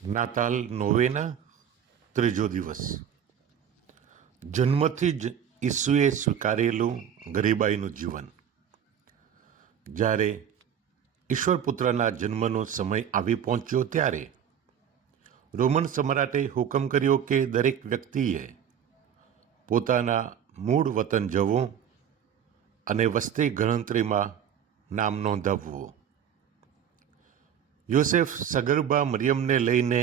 નાતાલ નોવેના ત્રીજો દિવસ. જન્મથી જ ઈસુએ સ્વીકારેલું ગરીબાઈનું જીવન. જ્યારે ઈશ્વર પુત્રના જન્મનો સમય આવી પહોંચ્યો ત્યારે રોમન સમ્રાટે હુકમ કર્યો કે દરેક વ્યક્તિએ પોતાના મૂળ વતન જવું અને વસ્તી ગણતરીમાં નામ નોંધાવવું. યોસેફ સગર્ભા મરિયમને લઈને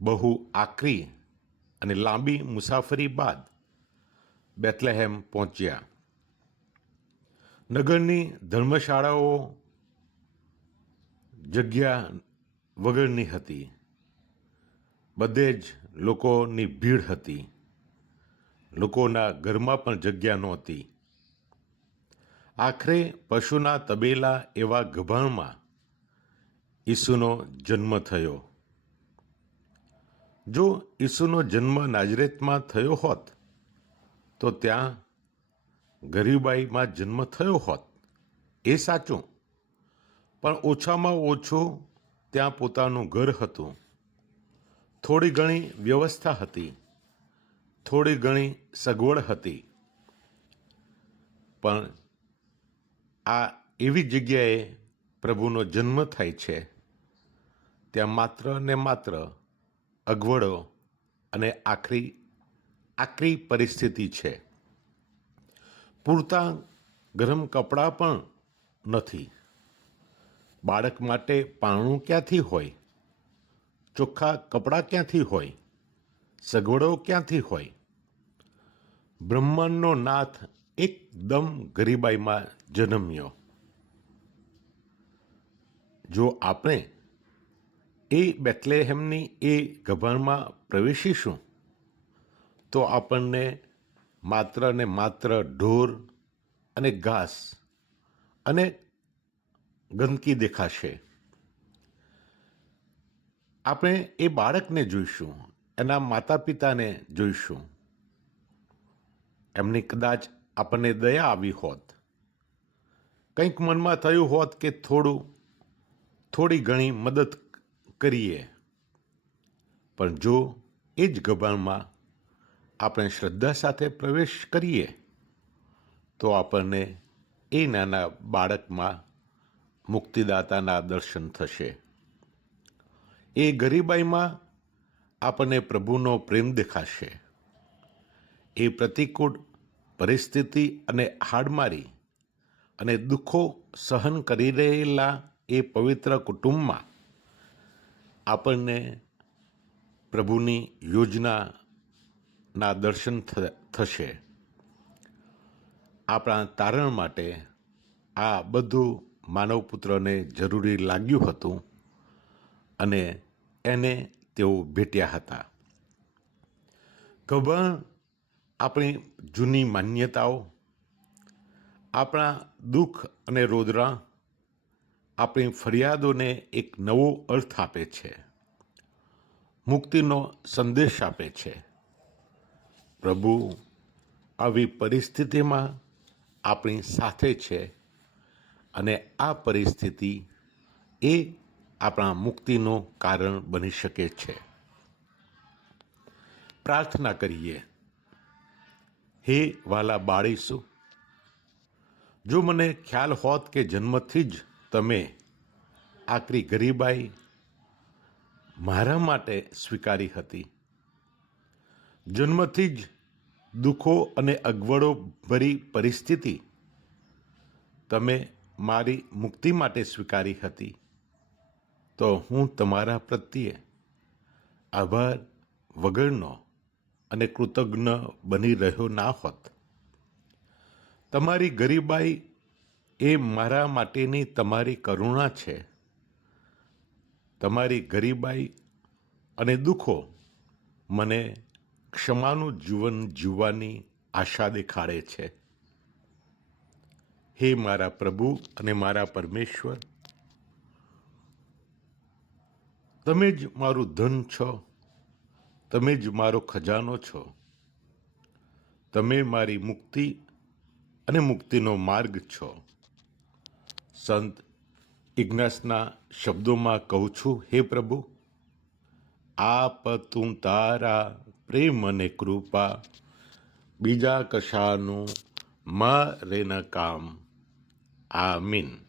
બહુ આકરી અને લાંબી મુસાફરી બાદ બેથલેહેમ પહોંચ્યા. નગરની ધર્મશાળાઓ જગ્યા વગરની હતી. બધે જ લોકોની ભીડ હતી. લોકોના ઘરમાં પણ જગ્યા નહોતી. આખરે પશુના તબેલા એવા ગભાણમાં ઈસુનો જન્મ થયો. જો ઈસુનો જન્મ નાઝરેતમાં થયો હોત તો ત્યાં ગરીબાઈમાં જન્મ થયો હોત, એ સાચું, પણ ઓછામાં ઓછું ત્યાં પોતાનું ઘર હતું, થોડી ઘણી વ્યવસ્થા હતી, થોડી ઘણી સગવડ હતી. પણ આ એવી જગ્યાએ પ્રભુનો જન્મ થાય છે ત્યાં માત્ર ને માત્ર અગવડો અને આકરી પરિસ્થિતિ છે. પૂરતા ગરમ કપડાં પણ નથી. બાળક માટે પારણું ક્યાંથી હોય? ચોખ્ખા કપડાં ક્યાંથી હોય? સગવડો ક્યાંથી હોય? બ્રહ્માંડનો નાથ એકદમ ગરીબાઈમાં જન્મ્યો. જો આપણે એ બેથલેહેમની એ ગભાણમાં પ્રવેશીશું તો આપણને માત્ર ને માત્ર ઢોર અને ઘાસ અને ગંદકી દેખાશે. આપણે એ બાળકને જોઈશું, એના માતા પિતાને જોઈશું. એમની કદાચ આપણને દયા આવી હોત, કંઈક મનમાં થયું હોત કે થોડી ઘણી મદદ કરીએ. પણ જો એ જ ગભાણમાં આપણે શ્રદ્ધા સાથે પ્રવેશ કરીએ તો આપણને એ નાના બાળકમાં મુક્તિદાતાના દર્શન થશે. એ ગરીબાઈમાં આપણને પ્રભુનો પ્રેમ દેખાશે. એ પ્રતિકૂળ પરિસ્થિતિ અને હાડમારી અને દુઃખો સહન કરી રહેલા એ પવિત્ર કુટુંબમાં આપણને પ્રભુની યોજનાના દર્શન થશે. આપણા તારણ માટે આ બધું માનવપુત્રને જરૂરી લાગ્યું હતું અને એને તેઓ ભેટ્યા હતા. ગભાણ આપણી જૂની માન્યતાઓ, આપણા દુઃખ અને રોદરા, આપણી ફરિયાદોને એક નવો અર્થ આપે છે, મુક્તિનો સંદેશ આપે છે. પ્રભુ આવી પરિસ્થિતિમાં આપણી સાથે છે અને આ પરિસ્થિતિ એ આપણા મુક્તિનું કારણ બની શકે છે. પ્રાર્થના કરીએ. હે વાલા બાળ ઈસુ, જો મને ખ્યાલ હોત કે જન્મથી જ તમે આકરી ગરીબાઈ મારા માટે સ્વીકારી હતી, જન્મથી જ દુઃખો અને અગવડો ભરી પરિસ્થિતિ તમે મારી મુક્તિ માટે સ્વીકારી હતી, તો હું તમારા પ્રત્યે આભાર વગરનો અને કૃતજ્ઞ બની રહ્યો ના હોત. તમારી ગરીબાઈ એ મારા માટેની તમારી કરુણા છે. તમારી ગરીબાઈ અને દુઃખો મને ક્ષમાનું જીવન જીવવાની આશા દેખાડે છે. હે મારા પ્રભુ અને મારા પરમેશ્વર, તમે જ મારું ધન છો, તમે જ મારો ખજાનો છો. તમે મારી મુક્તિ અને મુક્તિનો માર્ગ છો. સંત ઇગ્નાસના શબ્દોમાં કહું છું, હે પ્રભુ, આપ તું તારા પ્રેમ અને કૃપા, બીજા કશાનું મારે ન કામ. આમીન.